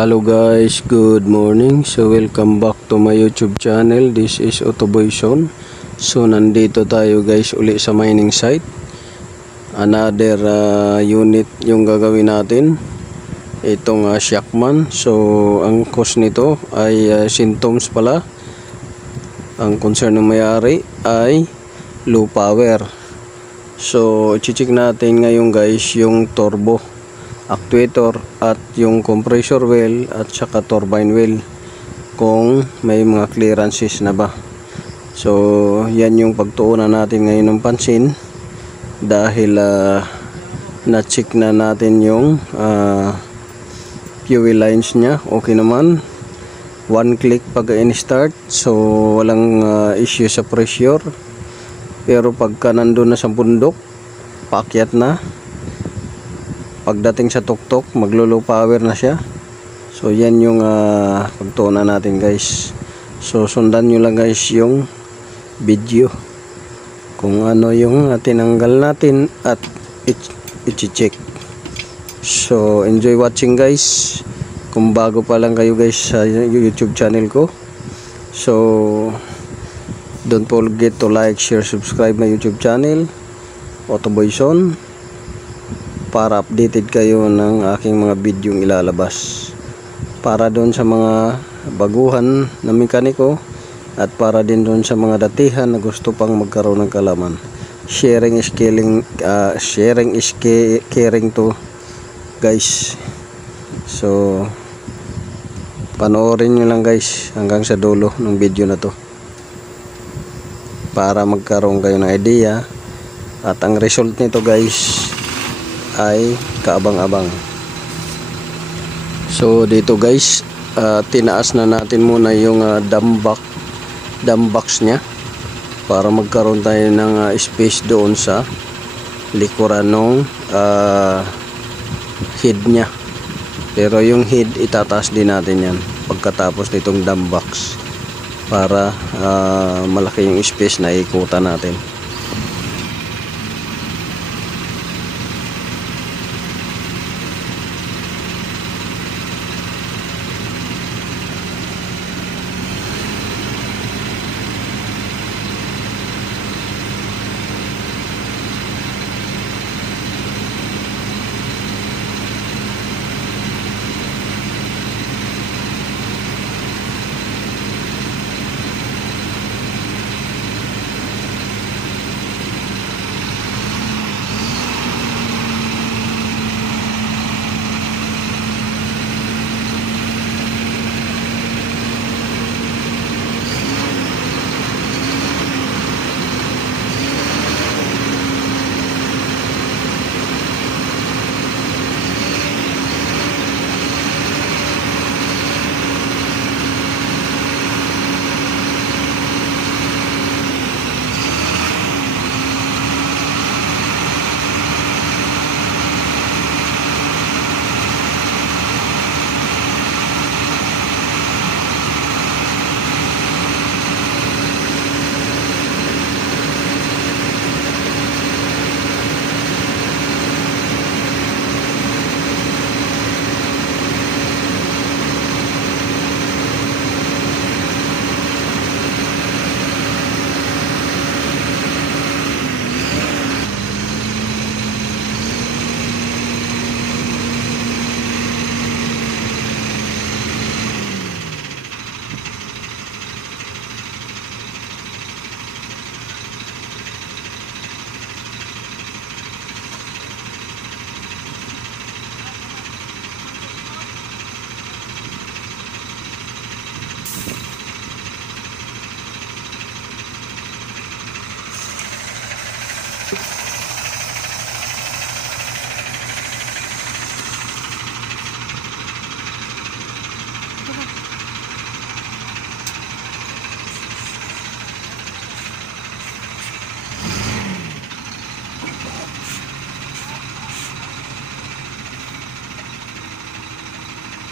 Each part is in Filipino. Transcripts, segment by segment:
Hello guys, good morning. So welcome back to my YouTube channel. This is Otoboy Son. So nandito tayo guys uli sa mining site. Another unit yung gagawin natin. Itong Shackman. So ang cause nito ay symptoms pala. Ang concern ng may-ari ay low power. So i-check natin ngayon guys yung turbo actuator at yung compressor well at saka turbine well kung may mga clearances na ba. So yan yung pagtuunan natin ngayon ng pansin dahil na-check na natin yung fuel lines nya, okay naman, one click pag in-start, so walang issue sa pressure. Pero pagka nandun na sa bundok, paakyat na, pagdating sa tuktok maglo-low power na siya. So yan yung pagtuunan natin guys. So sundan nyo lang guys yung video kung ano yung tinanggal natin at i-check. So enjoy watching guys. Kung bago pa lang kayo guys sa YouTube channel ko, so don't forget to like, share, subscribe my YouTube channel Otoboy Son para updated kayo ng aking mga video ilalabas, para doon sa mga baguhan na mekaniko at para din doon sa mga datihan na gusto pang magkaroon ng kalaman. Sharing is caring to guys. So panoorin nyo lang guys hanggang sa dulo ng video na to para magkaroon kayo ng idea, at ang result nito guys ay kaabang-abang. So dito guys, tinaas na natin muna yung dam box nya para magkaroon tayo ng space doon sa likuran ng head nya. Pero yung head itataas din natin yan pagkatapos nitong dam box para malaki yung space na ikutan natin.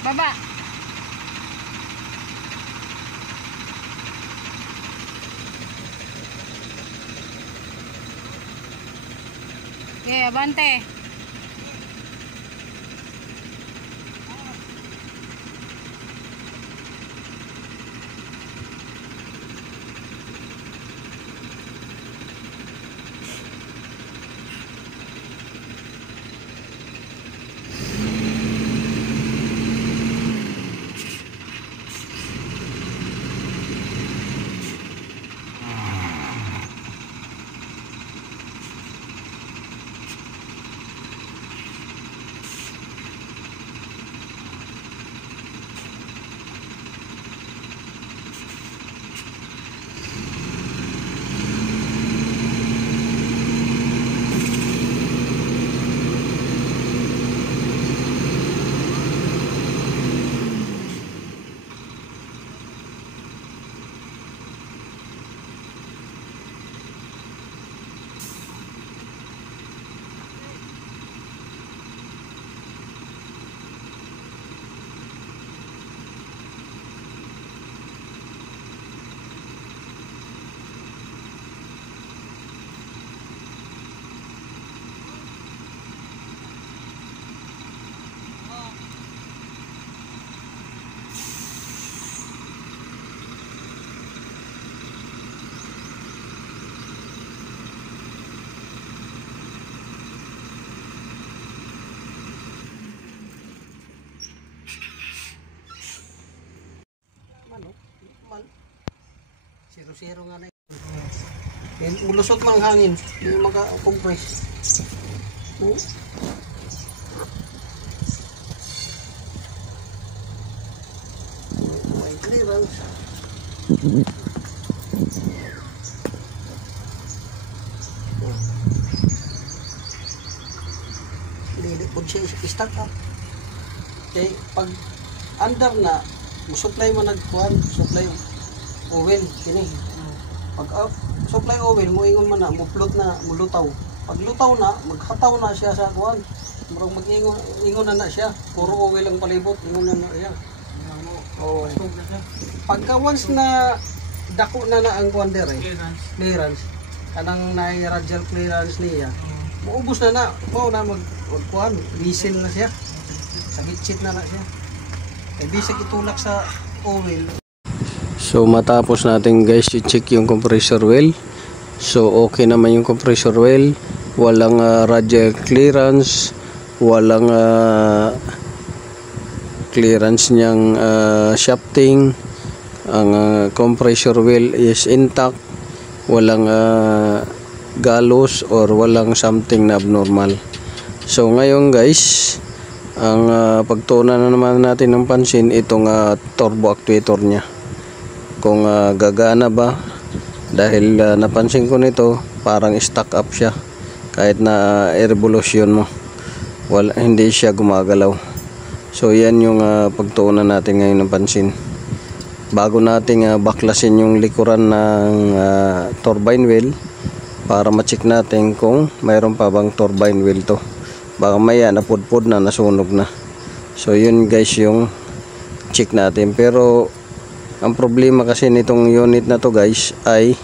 Baba. Okay, abante. ano, normal. 0-0 nga na yun. Ulusot mang hangin, hindi maka-compress. May clearance. Hindi po siya i-start up. Okay, pag under na, supply mo nagkuhan, supply oil, kini. Pag supply oil, mo ingon man na, muplot na, mulutaw. Pag lutaw na, maghataw na siya sa kuhan. Murag mag-ingon na siya. Puro oil ang palibot, ingon na siya. Oo. Pagka once na dako na ang kuhan der clearance. Kanang na-radial clearance niya. Maubos na, mao na magkuhan, whistle na siya. Sagit-sit na siya. Eh, bisag itulak sa oil. So matapos natin guys i-check yung compressor well. So okay naman yung compressor well. Walang radial clearance, walang clearance niyang shafting. Ang compressor well is intact. Walang galos or walang something na abnormal. So ngayon guys, ang pagtuunan na naman natin ng pansin itong turbo actuator niya. Kung gagana ba, dahil napansin ko nito parang stuck up siya kahit na revolution mo, hindi siya gumagalaw. So yan yung pagtuunan natin ngayon ng pansin. Bago nating baklasin yung likuran ng turbine wheel para ma-check natin kung mayroon pa bang turbine wheel to. Baka maya napudpud na, nasunog na. So yun guys yung check natin. Pero ang problema kasi nitong unit na to guys ay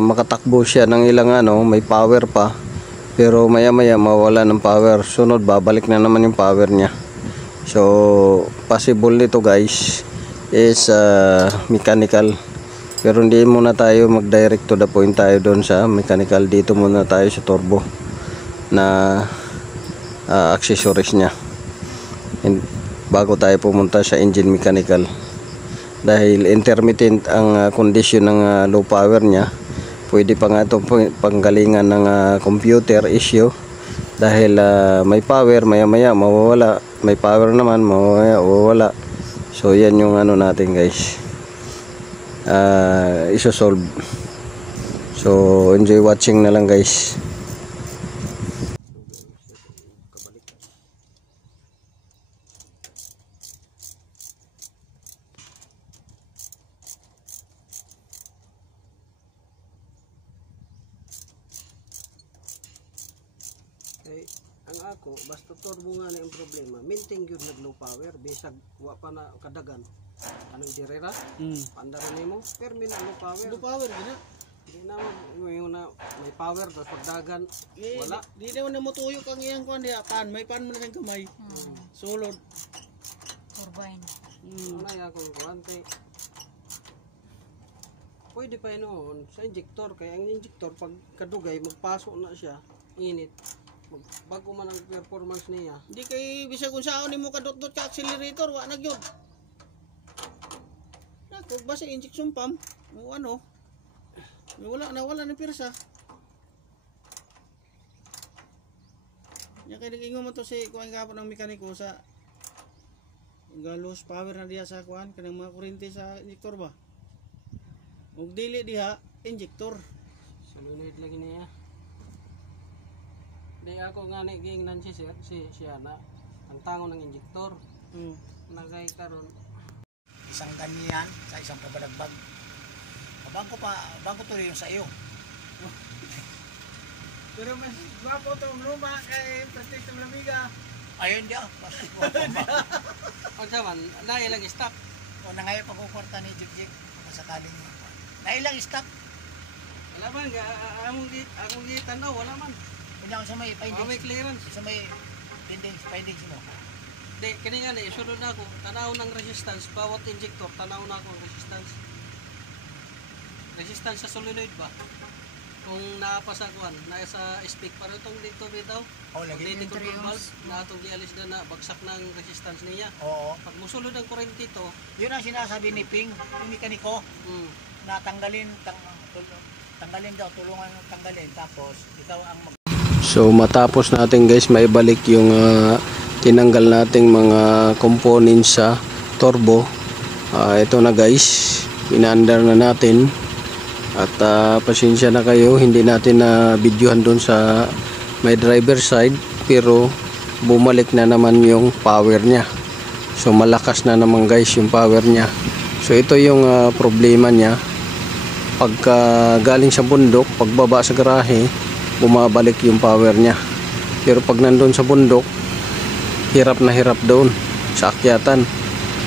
makatakbo siya ng ilang may power pa. Pero maya maya mawala ng power. Sunod babalik na naman yung power niya. So possible nito guys is mechanical. Pero hindi muna tayo mag-direct to the point tayo doon sa mechanical. Dito muna tayo sa turbo na accessories niya bago tayo pumunta sa engine mechanical, dahil intermittent ang condition ng low power niya. Pwede pa nga itong panggalingan ng computer issue, dahil may power maya maya mawawala, may power naman mawawala, mawawala. So yan yung natin guys, isosolve. So enjoy watching na lang guys. Kay ang ako basta turbo nga na yung problema, maintain gyud nag low power bisag wa pa na kadagan anong direra pandaran nimo permi na low power gina di na mo na may power tapos pagdagan wala di na mo tuyo kang iyang kuan diha pan may pan man sa kamay sulod turbine. Wala ya akong kuan kay pwede pa noon sa injector, kay ang injector pag kadugay magpasok na siya init bago man ang performance niya. Di kay bisag kung saan nimo kadot-dot ka accelerator wa na gyud. Nako basta injection pump mo wala na pirsa. Nya kay nag-ingon mo to si kuan gapon ng mekaniko sa galos power na diha sa kuan kanang mga kuryente sa injector ba. Ug dili diha injector. Solenoid lagi niya. Di ako nga nagingnan si sir, siya na ang tango ng injector. Nagay karon isang ganyan sa isang kabalagbag. Bago to yung sa iyo. Pero mas guwapo tong luma kay prestige ng lamiga. Ayun dia. o jaman nailang stock. O nangayo pa ko kwarta ni Jigjig sakaling. Nailang stock. Wala man among gitanaw wala man. Kunya sa may findings. May clearance. Sa may findings mo. Di kini nga isunod na ako tanaw ng resistance bawat injector tanaw na ako resistance. Resistance sa solenoid ba? kung napasa kuan na sa speak para itong dito bitaw. Oh, lagi. Magnetic control valve na atong gialis na bagsak ng resistance niya. Oo. Pag musulod ang kurente ito, Yun ang sinasabi ni Ping, yung mekaniko, na tanggalin daw, tulungan tanggalin, tapos ikaw ang So matapos natin guys maibalik yung tinanggal nating mga components sa turbo. Ito na guys, inaandar na natin. At pasensya na kayo, hindi natin na videohan doon sa may driver side, pero bumalik na naman yung power niya. So malakas na naman guys yung power niya. So ito yung problema niya. Pagka galing sa bundok, pagbaba sa garahe, bumabalik yung power niya. Pero pag nandun sa bundok, hirap na hirap doon sa akyatan.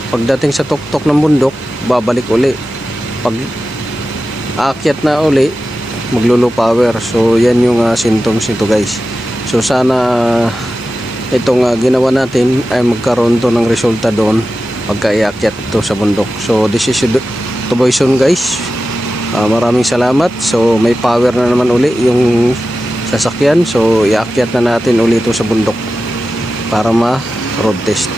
Pagdating sa tuktok ng bundok, babalik uli. Pag aakyat na uli, maglulo power. So yan yung symptoms nito guys. So sana itong ginawa natin ay magkaroon to ng resulta doon pagka iakyat to sa bundok. So this is Tuboyson guys. Maraming salamat. So may power na naman uli yung sasakyan. So iakyat na natin uli ito sa bundok para ma-road test.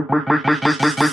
Make